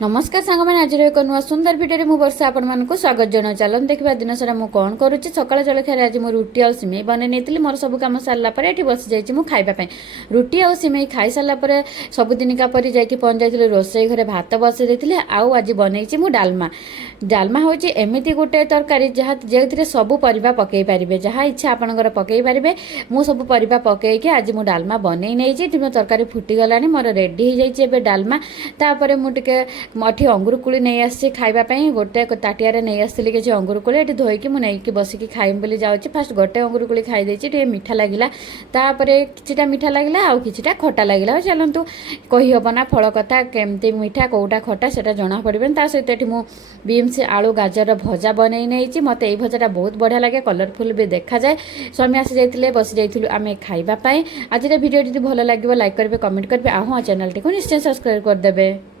नमस्कार सांग मैंने आज एक नुआ सुंदर भिडियो में वर्षा आपण स्वागत जन चलन देखा दिन सारा मुझे कौन करुच्ची सकाल जलखिया आज मुझे रुटी और सिमई बन नहीं मोर सब कम सारापर ये बस जाइए खावाई रुटी और सिमई खाई सारापर सबुदिनका परी जाकि पहुँच जाइए रोसई घरे भात बसई देती आज बनई मु डालमा डालमा हूँ एमती गोटे तरकारी जहाँ जो सब परिबा पकई पारे जहाँ इच्छा आपंकर पकई पारे मु सब परिबा पकईकि आज मु डालमा बनई नहीं मो तरकारी फुटीगला मोर रेडी हो जाइए डालमा तापर मुझे अठी अंगुर कोली नहीं आसी खावाई गोटे ताटिया नहीं आसती किसी अंगुर कोली ये धोईकी मुझे बसिकी खाइम बोली जाऊँगी फास्ट गोटे अंगुर कोली खाई मीठा लगिला तापर किछिटा मीठा लगिला आउ किछिटा खटा लगिला चलतु कही हबना फल कथा केमती मीठा कौटा खटा से जना पड़े सहित ये मुझ बीन्स आलू गाजर भजा बनई नहीं मत ये भजाटा बहुत बढ़िया लगे कलरफुल भी देखा जाए स्वामी आसी जाते बसी जाइलु आम खावाई आज भिडियो भल लगे लाइक करेंगे कमेंट करेंगे हाँ चैनल टी निश्चय सब्सक्राइब करदे।